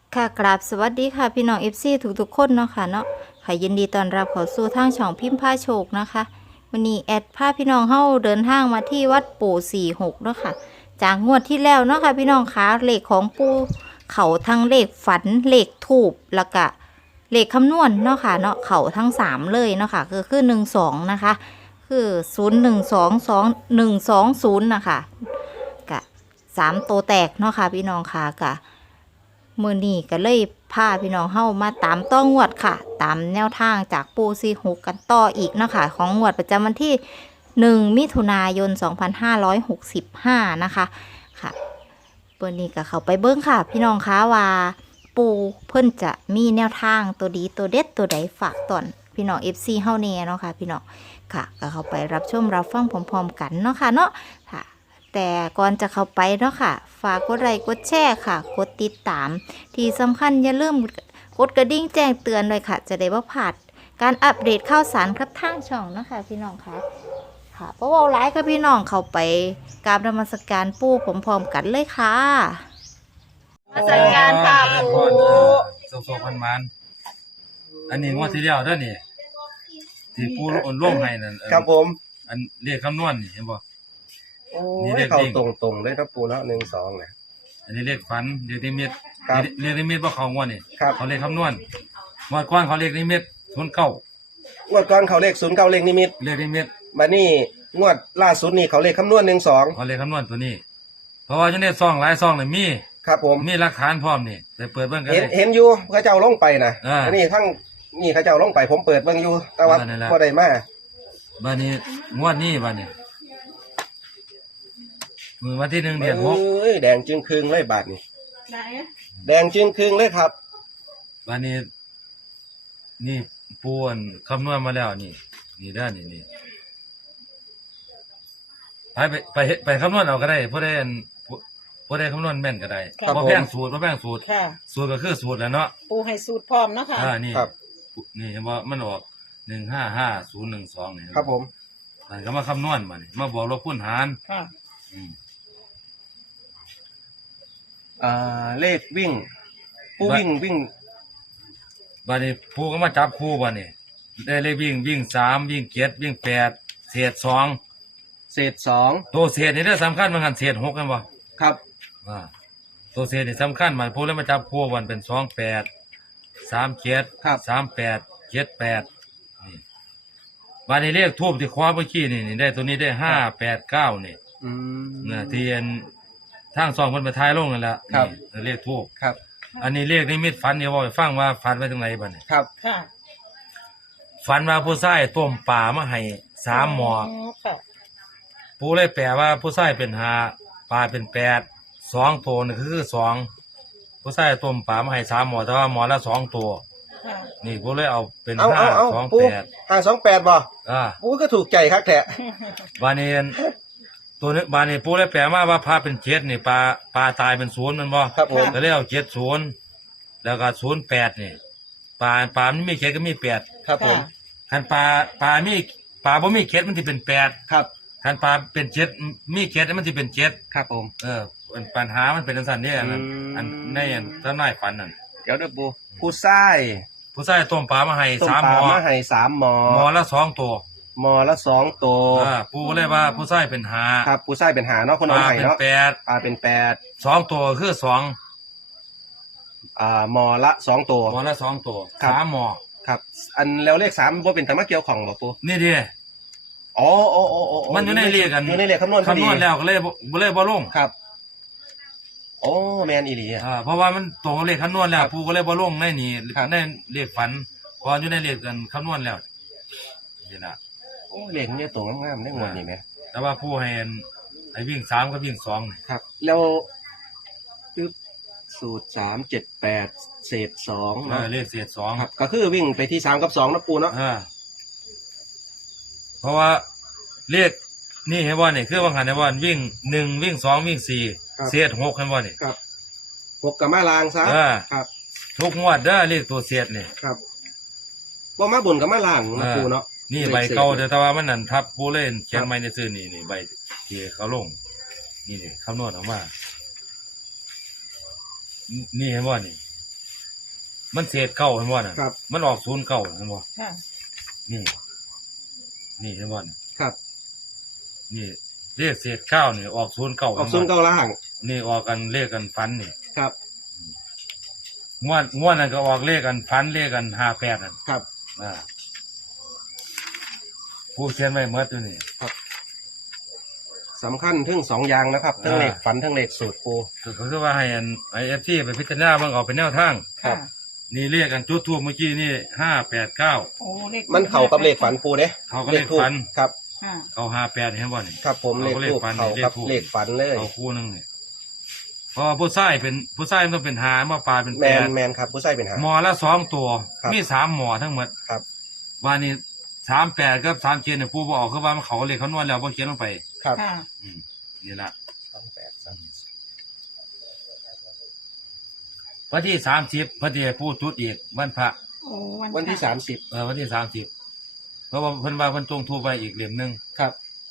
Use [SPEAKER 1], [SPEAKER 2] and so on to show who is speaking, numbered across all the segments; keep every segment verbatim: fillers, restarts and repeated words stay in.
[SPEAKER 1] ค่ะกราบสวัสดีค่ะพี่น้องเอฟซีทุกๆคนเนาะค่ะเนาะค่ะยินดีต้อนรับเข้าสู่ทางช่องพิมพ์ผ้าโชคนะคะวันนี้แอดพาพี่น้องเฮาเดินทางมาที่วัดปู่สี่หกเนาะค่ะจากงวดที่แล้วเนาะค่ะพี่น้องคะเลขของปู่เขาทั้งเลขฝันเลขถูกแล้วก็เลขคำนวณเนาะค่ะเนาะเขาทั้งสามเลยเนาะค่ะคือคือหนึ่งสองนะคะคือศูนย์หนึ่งสองสองหนึ่งสองศูนย์นะคะกะสามตัวแตกเนาะค่ะพี่น้องค่ะกะ มือนี้ก็เลยพาพี่น้องเฮามาตามต้องงวดค่ะ ตามแนวทางจากปูซีหกกันต่ออีกนะคะของงวดประจำวันที่หนึ่งมิถุนายนสองพันห้าร้อยหกสิบห้านะคะค่ะเปิดนี้ก็เข้าไปเบิ้งค่ะ พี่น้องคะว่าปูเพิ่นจะมีแนวทางตัวดีตัวเด็ดตัวใดฝากตอนพี่น้อง เอฟ ซี เฮาแน่เนาะค่ะพี่น้องค่ะก็เข้าไปรับชมรับฟังพร้อมๆกันเนาะค่ะเนาะค่ะ แต่ก่อนจะเข้าไปเนาะค่ะฝากกดไลค์กดแชร์ค่ะกดติดตามที่สำคัญอย่าลืมกดกระดิ่งแจ้งเตือนเลยค่ะจะได้บ่พลาดการอัปเดตข่าวสารครับทางช่องเนาะค่ะพี่น้องค่ะค่ะเพราะว่าไลฟ์กับพี่น้องเข้าไปกราบนมัสการปู่พร้อมๆกันเลยค่ะนมัสการค่ะปู่
[SPEAKER 2] โซโซพันมันอันนี้งวดที่แล้วเด้อนี่ที่ปูอ่อนร่วงให้นั่นเออ
[SPEAKER 3] ครับผม
[SPEAKER 2] อันเรียกคำนวณนี่เห็นบ่
[SPEAKER 3] โอ้
[SPEAKER 2] นี่
[SPEAKER 3] ย
[SPEAKER 2] เลข
[SPEAKER 3] เข้า
[SPEAKER 2] จริง
[SPEAKER 3] ตรงตรงๆเลยครับปูเนาะหนึ่งสองเนี่ย
[SPEAKER 2] อันนี้เรียกฝันเรียกนิมิต
[SPEAKER 3] ครับ
[SPEAKER 2] เรียกนิมิตบ่เขางวดนี่
[SPEAKER 3] ครับ
[SPEAKER 2] เขาเรียกคำนวณงวดก่อนเขาเรียกนิมิตทุนเก้าง
[SPEAKER 3] วดก่อนเขาเลขศูนย์เก้าเลขนิมิต
[SPEAKER 2] เรียกนิมิต
[SPEAKER 3] มานี่งวดล่าสุดนี่เขาเลขคำนวณหนึ่งสอง
[SPEAKER 2] เขาเรียกคำนวณตัวนี้ เพราะว่าอยู่ในซองหลายซองนี่มี
[SPEAKER 3] ครับผม
[SPEAKER 2] มีหลักฐานพร้อมนี่ไปเปิดเบิ่งกัน
[SPEAKER 3] เห็น
[SPEAKER 2] เลย
[SPEAKER 3] เห็นอยู่เข้าเจ้าลงไปนะ
[SPEAKER 2] อ่า
[SPEAKER 3] อันนี้ทั้งนี่เข้าเจ้าลงไปผมเปิดเบิ่งอยู่ แต่ว่า
[SPEAKER 2] อ่านั่นแหละ
[SPEAKER 3] พอได้มา
[SPEAKER 2] บัดนี้งวดนี้บัดนี้มือวันที่หนึ่งเดือนหก
[SPEAKER 3] เอ้ยแดงจึงครึ่งเลยบาทนี่แดงจึงครึ่งเลยครับ
[SPEAKER 2] วันนี้นี่ปูอันคำนวณมาแล้วนี่ นี่ด้านนี่นี่ไปไปไปเฮ็ดไปคำนวณเอาก็ได้เพราะได้อันเพราะได้คำนวณแม่นก็ได้
[SPEAKER 3] ครับ
[SPEAKER 2] เพราะ
[SPEAKER 3] ผม
[SPEAKER 2] แป้งสูตรเพราะแป้งสูตร
[SPEAKER 4] ค่ะ
[SPEAKER 2] สูตรก็คือสูตรแหล้วเนาะ
[SPEAKER 4] ปูให้สูตรพร้อมเนาะค่ะ
[SPEAKER 2] อ่านี่
[SPEAKER 3] ครับ
[SPEAKER 2] นี่เห็นบ่มันออกหนึ่งห้าห้าศูนย์หนึ่งสองนี่
[SPEAKER 3] ครับผม
[SPEAKER 2] มันก็มาคำนวณมานี่มาบอกลบคูณหาร
[SPEAKER 4] ค่ะ
[SPEAKER 2] อืม
[SPEAKER 3] อ่าเลขวิ่งปูวิ่งวิ่ง
[SPEAKER 2] บัดนี้ปูก็มาจับคู่บัดนี้ได้เลยวิ่งวิ่งสามวิ่งเจ็ดวิ่งแปดเศษสอง
[SPEAKER 3] เศษสอง
[SPEAKER 2] ตัวเศษนี่เด้อสำคัญมันกันเศษหกกันบ่
[SPEAKER 3] ครับ
[SPEAKER 2] อ่าตัวเศษนี่สำคัญมันพูดแล้วมาจับคู่วันเป็นสองแปดสามเจ็ด
[SPEAKER 3] ครับ
[SPEAKER 2] สามแปดเจ็ดแปดนี่บานนี้เลขทูบที่คว้าเมื่อกี้นี่นี่ได้ตัวนี้ได้ห้าแปดเก้านี่
[SPEAKER 3] อืม
[SPEAKER 2] นะที่อันทางซองคนไปทายลงนั่นแหละ
[SPEAKER 3] ครับ
[SPEAKER 2] นี่เลขทูบ
[SPEAKER 3] ครับ
[SPEAKER 2] อันนี้เลขนิมิตฝันเดี๋ยวบอกให้ฟังว่าฝันไว้ตรงไหนบ้านี่
[SPEAKER 3] ครับ
[SPEAKER 4] ค่ะ
[SPEAKER 2] ฝันว่าผู้ชายต้มปลามาให้สามหมอ
[SPEAKER 4] ค่ะ
[SPEAKER 2] ผู้เลยแปลว่าผู้ชายเป็นห้าปลาเป็นแปดสองตัวนี่คือสองผู้ชายต้มปลามาให้สามหมอแต่ว่าหมอละสองตัว
[SPEAKER 4] ค่ะ
[SPEAKER 2] นี่ผู้เลยเอาเป็น
[SPEAKER 3] เอา
[SPEAKER 2] ห้า
[SPEAKER 3] เอาเอา
[SPEAKER 2] สอง
[SPEAKER 3] ปู
[SPEAKER 2] แปด
[SPEAKER 3] ห้าสองแปดบ่
[SPEAKER 2] อ่า
[SPEAKER 3] ปูก็ถูกใจครับแท้
[SPEAKER 2] บานีนตัวนี้บานีผู้เลยแปลมาว่าพาเป็นเจ็ดนี่ปลาปลาตายเป็นศูนย์มันบ่
[SPEAKER 3] ครับผม
[SPEAKER 2] ก็เลยเอาเจ็ดศูนย์แล้วก็ศูนย์แปดนี่ปลาปลามันมีเจ็ดก็มีแปด
[SPEAKER 3] ครับผม
[SPEAKER 2] คันปลาปลามีปลาบ่มีเจ็ดมันที่เป็นแปด
[SPEAKER 3] ครับ
[SPEAKER 2] คันปลาเป็นเจ็ดมีเจ็ดมันที่เป็นเจ็ด
[SPEAKER 3] ครับผม
[SPEAKER 2] เออปัญหามันเป็นอันสั้นนี่อันนั้น
[SPEAKER 3] อืม
[SPEAKER 2] อันในอันต้นไม้ฝันนั่น
[SPEAKER 3] เดี๋ยวเด้อปูผู้ชาย
[SPEAKER 2] ผู้ชายต้มปลามาให้
[SPEAKER 3] ต้ม
[SPEAKER 2] สาม
[SPEAKER 3] ป
[SPEAKER 2] หม
[SPEAKER 3] ลา
[SPEAKER 2] อ
[SPEAKER 3] มาให้สามหมอ
[SPEAKER 2] หมอละสองตัว
[SPEAKER 3] หมอละสองตัว
[SPEAKER 2] อ่าผู้ก็เลยว่าผู้ชายเป็นหา
[SPEAKER 3] ครับผู้ชายเป็นหาเนาะคน
[SPEAKER 2] ป
[SPEAKER 3] เอา
[SPEAKER 2] ลา
[SPEAKER 3] ให้
[SPEAKER 2] เป็น
[SPEAKER 3] เนาะ
[SPEAKER 2] แปด
[SPEAKER 3] ปลาเป็นแปด
[SPEAKER 2] สองตัวคือสอง
[SPEAKER 3] อ่าหมอละสองตัว
[SPEAKER 2] หมอละสองตัว
[SPEAKER 3] ครับ
[SPEAKER 2] สามหมอ
[SPEAKER 3] ครับ อันแล้วเลขสามบ่เป็นธรรมะเกี่ยวของบ่ปู
[SPEAKER 2] นี่ดิ
[SPEAKER 3] อ๋ออ๋ออ๋ออ๋อ
[SPEAKER 2] มันอยู่ในเลขกัน
[SPEAKER 3] อยู่ในเลขคำนวณพอดี
[SPEAKER 2] คำนวณแล้วก็เลยบ่บ่เลยบ่ลง
[SPEAKER 3] ครับโอ้แมนอีหลีอะ
[SPEAKER 2] อ่าเพราะว่ามันตรงกับเลขคำนวณแล้ว
[SPEAKER 3] ครับ
[SPEAKER 2] ผู้ก็เลยบ่ลงในนี่
[SPEAKER 3] ครับ
[SPEAKER 2] ในเลขฝันเพออยู่ในเลขกันคำนวณแล้วนี่ล่ะ
[SPEAKER 3] โอ้เลขเนี่ยตัวงามๆได้งวดนี่แหม
[SPEAKER 2] แต่ว่าผู้ให้อันให้วิ่งสามกับวิ่งสองนี่
[SPEAKER 3] ครับ แล้วปึ๊บสูตรสามเจ็ดแปดเศษสอง
[SPEAKER 2] เอ
[SPEAKER 3] เนาะ
[SPEAKER 2] อเลขเศษสอง
[SPEAKER 3] ครับ ก็คือวิ่งไปที่สามกับสองนะปูเนาะ
[SPEAKER 2] อ่าเพราะว่าเลขนี่เห็นว่านี่คือว่าหันเห็นว่าวิ่งหนึ่งวิ่งสองวิ่งสี่เศษหกเห็นว่านี่
[SPEAKER 3] ครับหกกับมาลางซะ
[SPEAKER 2] เออ
[SPEAKER 3] ครับ
[SPEAKER 2] ทุกงวดเด้อเลขตัวเศษนี่
[SPEAKER 3] ครับว่ามาบุญกับมาล่างนะ
[SPEAKER 2] อ่า
[SPEAKER 3] ปูเนาะ
[SPEAKER 2] นี่
[SPEAKER 3] เลข
[SPEAKER 2] ใบ
[SPEAKER 3] เศษ
[SPEAKER 2] เก่าแต่ว่ามันนั่นทับผู้เล่นเขียนไม้ในซื้อนี่นี่ใบที่เขาลง นี่นี่คำนวณออกมา นี่เห็นว่านี่มันเศษเก้าเห็นบ่น่ะ
[SPEAKER 3] ครับ
[SPEAKER 2] มันออกศูนย์เก้าเห็นบ่
[SPEAKER 4] ค่ะ
[SPEAKER 2] นี่ นี่เห็นบ่น่ะ
[SPEAKER 3] ครับ
[SPEAKER 2] นี่เลขเศษเก้านี่ออกศูนย์เก้า
[SPEAKER 3] ออกศูนย์เก้าล่าง
[SPEAKER 2] นี่ออกกันเลขกันฟันนี่
[SPEAKER 3] ครับ
[SPEAKER 2] งวดงวดนั้นก็ออกเลขกันฟันเลขกันห้าแปดนั่น
[SPEAKER 3] ครับ
[SPEAKER 2] อ่าผู้เขียนไว้เมื่อตัวนี้
[SPEAKER 3] สำคัญทั้งสองอย่างนะครับทั้งเลขฝันทั้งเลขสูตรปู
[SPEAKER 2] ก็คือว่าให้อันไอเอฟซีไปพิจารณาเบางเอาเป็นแนวทาง
[SPEAKER 3] ครับ
[SPEAKER 2] นี่เรียกกันจุดทูบเมื่อกี้นี่ห้าแปดเก้า
[SPEAKER 4] โอ้เลข
[SPEAKER 3] มันเข้ากับเลขฝันปูเด้
[SPEAKER 2] เขาก็เลขฝัน
[SPEAKER 3] ครับ
[SPEAKER 4] ค่ะ
[SPEAKER 2] เขาห้าแปดเห็นบ่นี่
[SPEAKER 3] ครับผมเลขทูบเข้ากับเลขฝันเลย
[SPEAKER 2] เขาคู่หนึงนี่เพราะว่าผู้ชายเป็นผู้ชายมันต้องเป็นหามาปลาเป็น
[SPEAKER 3] แม
[SPEAKER 2] แป
[SPEAKER 3] น
[SPEAKER 2] ด
[SPEAKER 3] แมนครับผู้ใส่เป็นหา
[SPEAKER 2] หมอละสองตัว
[SPEAKER 3] ครับ
[SPEAKER 2] มีสามหมอทั้งหมด
[SPEAKER 3] ครับ
[SPEAKER 2] วันนี้สามแปดกับสามเจ็ดเนี่ยผู้บออกคือว่ามันเขาเลยเขานวดแล้วพอเขียนลงไป
[SPEAKER 3] ครับ
[SPEAKER 4] ค่ะ
[SPEAKER 2] อืมนี่ละ
[SPEAKER 3] สองแปดสาม
[SPEAKER 2] วันที่สามสิบพอดีผู้จุดอีกวันพระ
[SPEAKER 4] โอ้
[SPEAKER 3] วันที่สามสิบ
[SPEAKER 2] เออวันที่สามสิบเพราะว่าเพิ่นว่าเพิ่นจงทูบไปอีกเหลี่ยมหนึ่ง
[SPEAKER 3] ครับ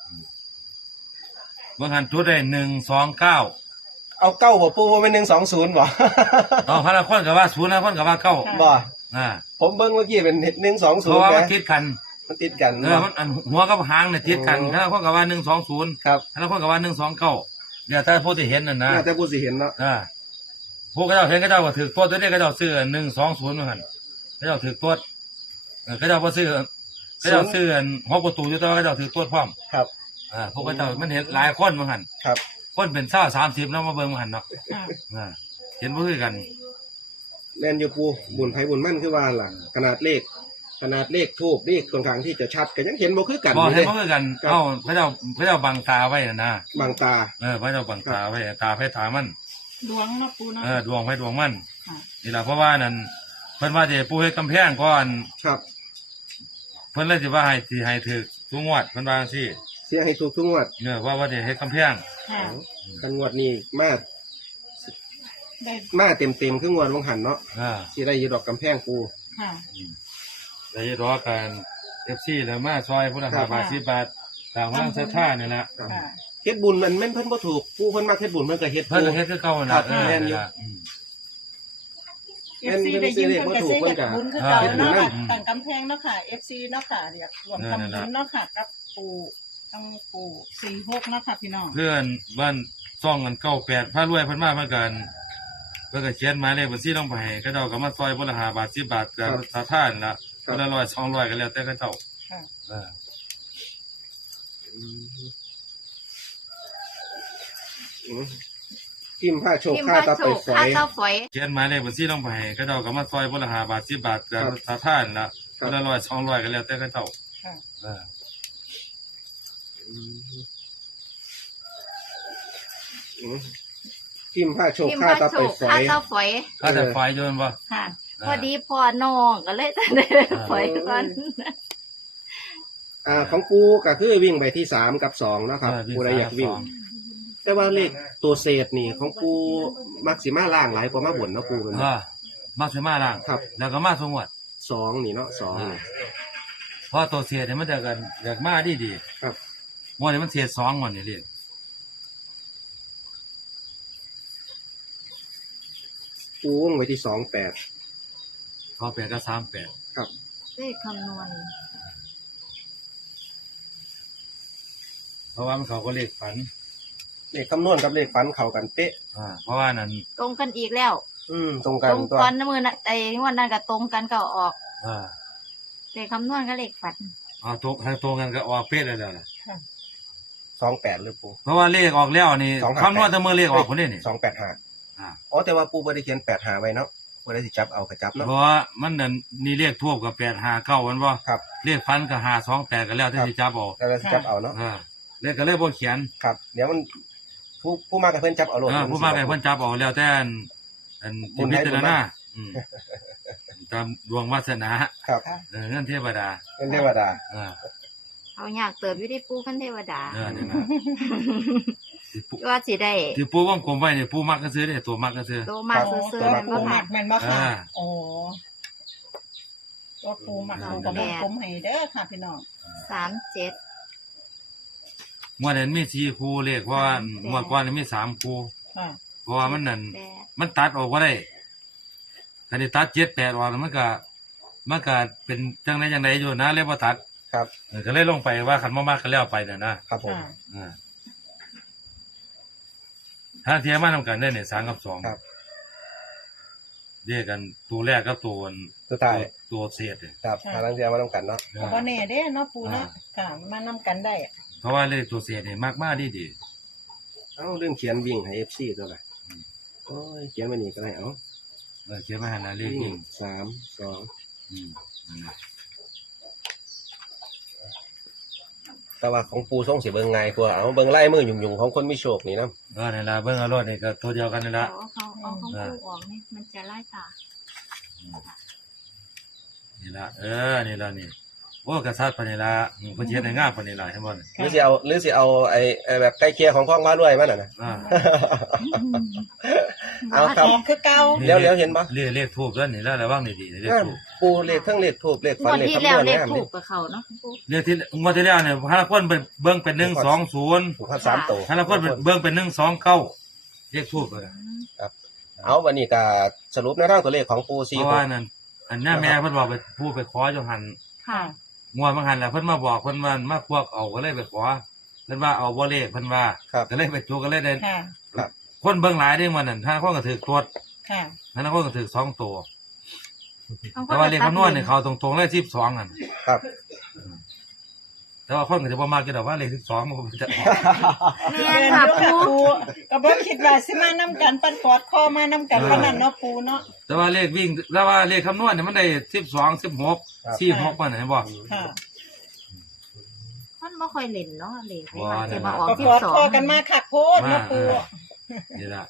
[SPEAKER 2] เมื่อหันจุดได้หนึ่งสองเก้า
[SPEAKER 3] เอาเก้าหัวปูว่าเป็นหนึ่งสองศูนย์บ่
[SPEAKER 2] เอาพระละคนกับว่าศูนย์ละคนกับว่าเก้า
[SPEAKER 3] บ่
[SPEAKER 2] อ่า
[SPEAKER 3] ผมเบิ้งเมื่อกี้เป็นหนึ่งสอง
[SPEAKER 2] เพ
[SPEAKER 3] ศูน
[SPEAKER 2] ราะ
[SPEAKER 3] ย์
[SPEAKER 2] ว่า
[SPEAKER 3] ไง
[SPEAKER 2] มันติดกัน
[SPEAKER 3] มันติดกัน
[SPEAKER 2] เออมันอันหัวกับหางเนี่ยติดกันพระละคนกับว่าหนึ่งสองศูนย์
[SPEAKER 3] ครับ
[SPEAKER 2] พระละคนกับว่าหนึ่งสองเก้าเดี๋ยวถ้าผู้ที่เห็นนั่นนะ
[SPEAKER 3] น่าจะผู้สิเห็นเนาะ
[SPEAKER 2] อ่าผู้ก็เจ้าเห็นก็เจ้าก็ถือตัวตัวนี้ก็เจ้าซื้อหนึ่งสองศูนย์เหมือนกันก็เจ้าถือตัวเออก็เจ้าพอซื้อก็เจ้าซื้อหกประตูอยู่ตัวก็เจ้าถือตัวพร้อม
[SPEAKER 3] ครับ
[SPEAKER 2] อ่าพวกก็เจ้ามันเห็นหลายคนเหมือนกัน
[SPEAKER 3] ครับ
[SPEAKER 2] คนเป็นเศร้าสามสิบแล้วมาเบิ่งเหมือนกันเนาะ
[SPEAKER 4] ค่ะ
[SPEAKER 2] อ่าเห็นบ่คือกัน
[SPEAKER 3] แมนอยู่ปูบุญไผบุญมั่นคือว่าล่ะขนาดเลข ขนาดเลขทูบเลขค่อนข้างที่จะชัดก็ยังเห็นบ่คือกัน
[SPEAKER 2] บ
[SPEAKER 3] อ
[SPEAKER 2] อก
[SPEAKER 3] ยู่
[SPEAKER 2] เห็
[SPEAKER 3] เล
[SPEAKER 2] น
[SPEAKER 3] ย
[SPEAKER 2] บ่คือกัน
[SPEAKER 3] ครับ
[SPEAKER 2] เอ้าพระเจ้าพระเจ้าบังตาไว้น่ะนะ
[SPEAKER 3] บางตา
[SPEAKER 2] เออพระเจ้าบังตาไว้ตาไผถามัน
[SPEAKER 4] ดวงเนาะปูเนาะ
[SPEAKER 2] เออดวงไผดวงมัน
[SPEAKER 4] ค่ะ
[SPEAKER 2] นี่ล่ะเพราะว่านั่นเพิ่นว่าจะปูให้กำแพงก่อน
[SPEAKER 3] ครับ
[SPEAKER 2] เพิ่นเลยสิว่าให้สิให้ถือทุกงวดเพิ่นว่าจังซี่
[SPEAKER 3] เสียให้ถูกทุกงวด
[SPEAKER 2] เออว่าว่าจะให้กำแพง
[SPEAKER 4] ค่ะ
[SPEAKER 3] กันงวดนี้มา
[SPEAKER 4] ได้
[SPEAKER 3] มาเต็มเต็มๆคืองวดวงหันเนาะ
[SPEAKER 2] อ่า
[SPEAKER 3] สิได้อยู่ดอกกำแพงปู
[SPEAKER 4] ค่ะ
[SPEAKER 2] ได้รอกัน เอฟ ซี แล้วมาซอยพุ่นละห้าบาทสิบบาทตามความศรัทธาเนี่ยนะ
[SPEAKER 3] ครับ
[SPEAKER 4] ค่ะ
[SPEAKER 3] เฮ็ดบุญมันแม่นเพิ่นบ่ถูกปูเพิ่นมาเฮ็ดบุญเพิ่นก็เฮ็ด
[SPEAKER 2] เพิ่น
[SPEAKER 3] ปู
[SPEAKER 2] ก็เฮ็ดคือเก่า
[SPEAKER 3] ครั
[SPEAKER 2] น่ะ
[SPEAKER 3] บ
[SPEAKER 2] เออ
[SPEAKER 3] แม่นอยู่
[SPEAKER 2] นั่นล่ะอืม
[SPEAKER 4] เอฟซีได้ยินเพิ่นก็สิเฮ็ดบุญคือเก่า
[SPEAKER 2] เฮ็ดบุญ
[SPEAKER 4] เนาะค่ะ
[SPEAKER 2] อืม
[SPEAKER 4] ต่างกำแพงเนาะค่ะ เอฟ ซี เนาะค่ะเรียกรวมทำบุญเนาะค่ะกับปู่ต้องปู่สี่หกเนาะค่ะพี่น้อง
[SPEAKER 2] เพื่อนบ้านซ่องกันเก้าแปดพารวยเพิ่นมาเพิ่นกันเพิ่นก็เขียนหมายเลขบัญชีลงไปให้เขาเจ้าก็มาซอยพุ่นละห้าบาทสิบบาทกับศรัทธานี่ล่ะคนละร้อยสองร้อยก็แล้วแต่เขาเจ้า
[SPEAKER 4] ค่ะ
[SPEAKER 2] เออ
[SPEAKER 3] อืมพิมพ์ผ้าโชค
[SPEAKER 1] พิมพ์
[SPEAKER 3] ค่า
[SPEAKER 1] พระ
[SPEAKER 3] ตา
[SPEAKER 1] โช
[SPEAKER 3] ไป
[SPEAKER 1] ค
[SPEAKER 3] ฝอ
[SPEAKER 1] ค่าย เต้าฝอย
[SPEAKER 2] เขียนหมายเลขบัญชีลงไปให้เขาเจ้าก็มาซอยพุ่นละห้าบาทสิบบาทกับศรัทธานี่ล่ะคนละร้อยสองร้อยก็แล้วแต่เขาเจ้า
[SPEAKER 4] ค่ะ
[SPEAKER 2] เออ
[SPEAKER 3] อืมพิมพ์ผ้าโชค
[SPEAKER 1] พิมพ์
[SPEAKER 3] ค่า
[SPEAKER 1] พระ
[SPEAKER 3] ตา
[SPEAKER 1] โช
[SPEAKER 3] ไป
[SPEAKER 1] ค
[SPEAKER 3] ฝอ
[SPEAKER 1] ค่าย เต้าฝอย
[SPEAKER 2] ถ้าแต่ไฟโยนบ่
[SPEAKER 4] ค่ะ
[SPEAKER 1] พอดีพ่อน้องก็เลยได้ฝอยก่อน
[SPEAKER 3] อ่าของปูก็คือวิ่งไปที่สามกับสองเนาะครับ
[SPEAKER 2] เออวิ่ง
[SPEAKER 3] ปูได้อยากวิ่ง
[SPEAKER 2] สาม
[SPEAKER 3] แต่ว่าเลขตัวเศษนี่ของปูมักสิมาล่างหลายกว่ามาบนเนาะปูมัน
[SPEAKER 2] อ่ามาสิมาล่าง
[SPEAKER 3] ครับ
[SPEAKER 2] แล้วก็มาสงวด
[SPEAKER 3] สองนี่เนาะสองนี่
[SPEAKER 2] เพราะตัวเสียเนี่ยมันจะกันอยากมาดีดี
[SPEAKER 3] ครับ
[SPEAKER 2] งวดนี้มันเสียสองงวดนี่เรียก
[SPEAKER 3] ปูวงไว้ที่สองแปด
[SPEAKER 2] พอแปดก็สามแปด
[SPEAKER 3] ครับ
[SPEAKER 1] เลขคำนวณ
[SPEAKER 2] เพราะว่ามันเขาก็เลขฝัน
[SPEAKER 3] เลขคำนวณกับเลขฝันเข้ากันเป๊ะ
[SPEAKER 2] อ่าเพราะว่านั้น
[SPEAKER 1] ตรงกันอีกแล้ว
[SPEAKER 3] อืมตรง
[SPEAKER 1] ต
[SPEAKER 3] กัน
[SPEAKER 1] รง
[SPEAKER 3] ตัว
[SPEAKER 1] ก่อนนะมือนะไอ้งวันนั้นก็ตรงกันก็ออก
[SPEAKER 2] อ่า
[SPEAKER 1] เลขคำนวณก็เลขฝัน
[SPEAKER 2] เอาตรงทางตรงกันก็ออกเป๊ะเลยแล้วล่ะ
[SPEAKER 3] สองแปดหรือปู
[SPEAKER 2] เพราะว่าเลขออกแล้วนี่
[SPEAKER 3] สองห้า
[SPEAKER 2] คำนวณแต่เมื่อเลขออกคนนี้นี่
[SPEAKER 3] สองแปดห้า
[SPEAKER 2] อ่า
[SPEAKER 3] อ๋อแต่ว่าปูบ่ได้เขียนแปดหาไว้เนาะบ่ได้สิจับเอากระจับ
[SPEAKER 2] เพ
[SPEAKER 3] เนาะ
[SPEAKER 2] ราะว่ามันนั่นนี่เลขทั่วกับแปดห้าเก้าวันว่า
[SPEAKER 3] ครับ
[SPEAKER 2] เลขฟันกับห้าสองแปดก็แล้วที่
[SPEAKER 3] ครับ
[SPEAKER 2] สิจับเอา
[SPEAKER 3] แล้วเราสิจับเอาเนาะ
[SPEAKER 2] อ่าเลขก็เลยบ่เขียน
[SPEAKER 3] ครับ เดี๋ยวมันผู้ผู้มากับเพิ่นจับเอาโลด
[SPEAKER 2] อ่าผู้มาไอ้เพิ่นจับเอาแล้วแต่อันอันบุญพิจารณาอืมตามดวงวาสนา
[SPEAKER 3] ครับ
[SPEAKER 2] เออเงื่อนเทวดา
[SPEAKER 3] เป็นเทวดา
[SPEAKER 2] อ่า
[SPEAKER 1] เอาอยากเติบอยู่ที่ปูขั้นเทวดา
[SPEAKER 2] เออนี่นะที่ปู
[SPEAKER 1] ว่าสิได้
[SPEAKER 2] ที่ปูว่องกลมไว้เนี่ยปูมักก็ซื้อเนี่ยตัวมักก็ซื้อ
[SPEAKER 1] โตมาก
[SPEAKER 4] โอ้
[SPEAKER 1] ซื้อ
[SPEAKER 4] ตัว
[SPEAKER 1] ๆนั่น
[SPEAKER 4] ปู
[SPEAKER 1] ก็
[SPEAKER 4] หมั
[SPEAKER 1] ค่ะ
[SPEAKER 4] กแม่นบ่ค่ะ
[SPEAKER 2] อ่า
[SPEAKER 4] โอ้ตัวปูหมักปูกระบอกผมให้เด้อค่ะพี่น้อง
[SPEAKER 1] สามเจ็ด
[SPEAKER 2] เมื่อนั้นมีสี่คู่เลขเพราะว่าเมื่อก่อนนี่มีสามคู่
[SPEAKER 4] ค่ะ
[SPEAKER 2] เพราะว่ามันนั่น
[SPEAKER 1] แปด
[SPEAKER 2] มันตัดออกว่าได้คันนี้ตัดเจ็ดแปดออกมันก็มันก็เป็นจังไดจังไดอยู่นะเลยบ่ตัด
[SPEAKER 3] ครับ
[SPEAKER 2] เออก็เลยลงไปว่าคันบ่มากก็แล้วไปน่ะนะครับ
[SPEAKER 3] ผม
[SPEAKER 4] ค่ะ
[SPEAKER 2] อ่าถ้าเทียมมานำกันได้เนี่ยสามกับสอง
[SPEAKER 3] ครับ
[SPEAKER 2] เรียกกันตัวแรกกับตัว
[SPEAKER 3] สุดท้าย
[SPEAKER 2] ตัวเศษเนี่ย
[SPEAKER 3] ครับทางลังเทียมาต้องกันเนาะ
[SPEAKER 4] ก็บ่แน่เด้เนาะปูเนาะค่ะมานำกันได้
[SPEAKER 2] เพราะว่าเลขตัวเศษเนี่ยมากมากดีดี
[SPEAKER 3] เอ้าเรื่องเขียนวิ่งให้ เอฟ ซี ตัวละโอ้ยเขียนมานี่ก็ได้เอ้า
[SPEAKER 2] เออเขียนมาหันนะเลข
[SPEAKER 3] วิ่
[SPEAKER 2] ยิ่
[SPEAKER 3] ง
[SPEAKER 2] ง
[SPEAKER 3] สามสอง
[SPEAKER 2] อืมนั่นน่ะ
[SPEAKER 3] แต่ว่าของปูส่งสิเบิ่งง่ายกว่าเอาเบิ่งไล่มือยุ่งๆของคนมีโชคนี่นะ
[SPEAKER 2] เออในละเบิ้งเอารถนี่ก็ตัวเดียวกันนี่ละ
[SPEAKER 1] เอาเขาเอาของปูออกนี่มันจะไล่ตา
[SPEAKER 2] นี่ละเออนี่ละนี่โอ้กระซัดปานนี่ละอืมเพิ่นเฮ็ดให้งามปานนี่ละเห็นบ่เนี่ย
[SPEAKER 3] หรือสิเอาหรือสิเอาไอ้ไอ้แบบใกล้เคียงของข้องมาด้วยมั้ยน่ะนะ
[SPEAKER 2] อ่า
[SPEAKER 3] เอาครับ
[SPEAKER 4] หอมคือเก่า
[SPEAKER 3] เลี้ยวๆเห็นปะ
[SPEAKER 2] เลขเลขทูบแล้วนี่ละระวังดีๆเลขทูบ
[SPEAKER 3] ปูเลขเครื่องเลขทูบเลข
[SPEAKER 1] ง
[SPEAKER 3] ฟัน
[SPEAKER 1] วด
[SPEAKER 3] เลข
[SPEAKER 1] ที่
[SPEAKER 3] คำน
[SPEAKER 1] แล้ว
[SPEAKER 3] วณ
[SPEAKER 1] เลข
[SPEAKER 3] แน่
[SPEAKER 1] ถู
[SPEAKER 3] นี่
[SPEAKER 1] กกับเขาเนาะปู
[SPEAKER 2] เลขที่งวดที่แล้วเนี่ยพาคนเป็นเบิ่งเป็นหนึ่งสองศูนย์
[SPEAKER 3] ถูกครับสามตัว
[SPEAKER 2] พาคนเป็นเบิ่งเป็นหนึ่งสองเก้าเลขทูบเลย
[SPEAKER 3] เอาวันนี้ก็สรุปในร่างตัวเลขของปู
[SPEAKER 2] เพ
[SPEAKER 3] ซี
[SPEAKER 2] ราะว่านั่นอันหน้าแม่เพิ่นบอกไปพูดไปขออยู่หัน
[SPEAKER 1] ค่ะ
[SPEAKER 2] งวดบางหันแล้วเพิ่นมาบอกเพิ่นว่ามาพวกเอาก็เลยไปขอเพิ่นว่าเอาบ่เลขเพิ่นว่า
[SPEAKER 3] ครับ
[SPEAKER 2] ก็เลยไปจูก็เลยได้
[SPEAKER 4] ค่ะ
[SPEAKER 2] คนเบิ่งหลายเด้มันนั่นถ้าคนก็ถือตรวจ
[SPEAKER 4] ค่ะ
[SPEAKER 2] ถ้าคนก็ถือสองตัว
[SPEAKER 1] เอา
[SPEAKER 2] แต่ว่าเลขคำนวณเนี่ยเขาตรงๆเลยสิบสองนั่น
[SPEAKER 3] ครับ
[SPEAKER 2] แต่ว่าคนก็จะบ่มักกันดอกว่าเลขสิบสองมันก็จะออก
[SPEAKER 1] แม่
[SPEAKER 4] เรียน
[SPEAKER 1] ค่ะ
[SPEAKER 4] อยู่
[SPEAKER 1] ปู
[SPEAKER 4] ค่ะปูก็บ่คิดว่าสิมานำกันปันกอดคอมานำกันปานนั้นเนาะปูเนาะ
[SPEAKER 2] แต่ว่าเลขวิ่งแต่ว่าเลขคำนวณเนี่ยมันได้สิบสองสิบหกสี่หกมันเห็นบ่
[SPEAKER 4] ค่ะ
[SPEAKER 1] มันไม่ค่อยเล่นเนาะเลขให้
[SPEAKER 2] ว่า
[SPEAKER 1] มัน
[SPEAKER 2] นั่
[SPEAKER 1] จะ
[SPEAKER 2] น
[SPEAKER 1] มา
[SPEAKER 2] น่ะ
[SPEAKER 1] ออก
[SPEAKER 4] ก็
[SPEAKER 1] ที่
[SPEAKER 4] กอด
[SPEAKER 1] สอ
[SPEAKER 4] คอง กันมาคักโพดเนาะปู
[SPEAKER 2] นี่ล่ะ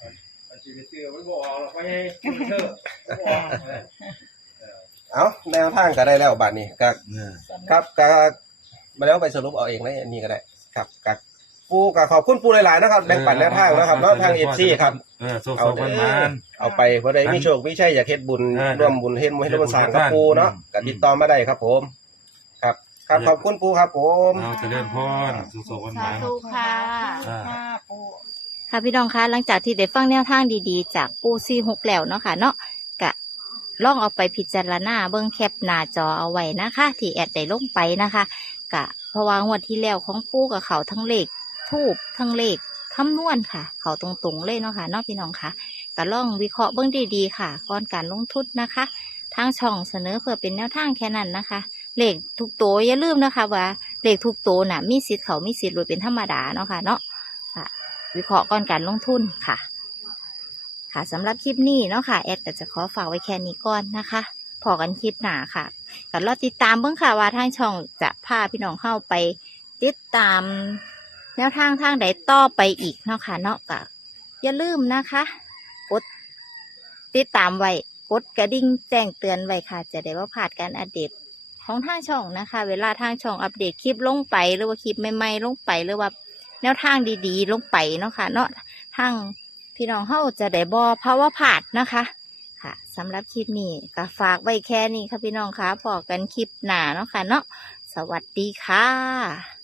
[SPEAKER 3] เอาแนวทางก็ได้แล้วบัดนี้ก็
[SPEAKER 2] เออ
[SPEAKER 3] ครับก็มาแล้วไปสรุปเอาเองในอันนี้ก็ได้ครับกับปูก็ขอบคุณปูหลายๆนะครับแบ่งปันแนวทางนะครับเนาะทาง เอฟ ซี ครับ
[SPEAKER 2] เออโซ
[SPEAKER 3] เอา
[SPEAKER 2] โซมันมัน
[SPEAKER 3] เอาไปเพราะได้มีโชคมีชัยอยากเฮ็ดบุญ
[SPEAKER 2] เออ
[SPEAKER 3] ร่วมบุญเฮ็ดบุญให้ร่วมสร้างกับปูเนาะ
[SPEAKER 2] อืม
[SPEAKER 3] ก็ติดต่อมาได้ครับผม ครับครับขอบคุณปูครับผม
[SPEAKER 2] เอาเจริญพรสุขสมัน
[SPEAKER 1] สา
[SPEAKER 2] มัน
[SPEAKER 1] ธุค่ะ
[SPEAKER 4] ค่ะปู
[SPEAKER 1] ค่ะพี่น้องคะหลังจากที่ได้ฟังแนวทางดีๆ จากปูซีหกแล้วเนาะค่ะเนาะกะลองเอาไปพิจารณาเบิ้งแคปหน้าจอเอาไว้นะคะ ที่แอดได้ลงไปนะคะกะเพราะว่างวดที่แล้วของปูกับเขาทั้งเลขทูบทั้งเลขคำนวณค่ะ เขาตรงๆเลยเนาะค่ะเนาะพี่น้องคะกะลองวิเคราะห์เบิ้งดีๆค่ะก่อนการลงทุนนะคะทางช่องเสนอเพื่อเป็นแนวทางแค่นั้นนะคะ เลขทุกตัวอย่าลืมนะคะ ว่าเลขทุกตัวน่ะมีสิทธิ์เขามีสิทธิ์หลุดเป็นธรรมดาเนาะค่ะเนาะค่ะ วิเคราะห์ก่อนการลงทุนค่ะ ค่ะสำหรับคลิปนี้เนาะค่ะแอดก็จะขอฝากไว้แค่นี้ก่อนนะคะพอกันคลิปหน้าค่ะก็รอติดตามเบิ่งค่ะว่าทางช่องจะพาพี่น้องเข้าไป ติดตาม แนวทางทางใดต่อไปอีกเนาะค่ะเนาะก็อย่าลืมนะคะ กดติดตามไว้กดกระดิ่งแจ้งเตือนไว้ค่ะ จะได้ว่าพลาดการอัปเดตของทางช่องนะคะ เวลาทางช่องอัปเดตคลิปลงไปหรือว่าคลิปใหม่ๆลงไปหรือว่า แนวทางดีๆ ลงไปเนาะค่ะเนาะทางพี่น้องเฮาจะได้บ่ภาวะผาดนะคะค่ะสำหรับคลิปนี้ก็ฝากไว้แค่นี้ค่ะพี่น้องค่ะพอกันคลิปหน้าเนาะค่ะเนาะสวัสดีค่ะ